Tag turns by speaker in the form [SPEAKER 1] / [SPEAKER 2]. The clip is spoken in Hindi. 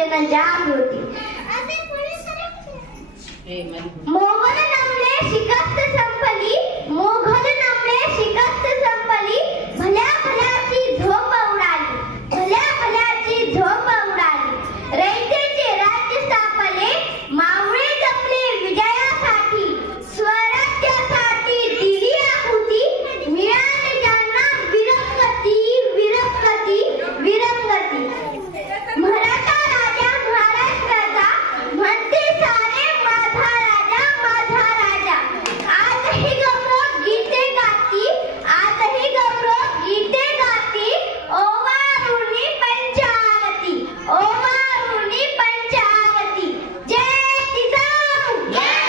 [SPEAKER 1] के अंदर जान होती। मोहन नमले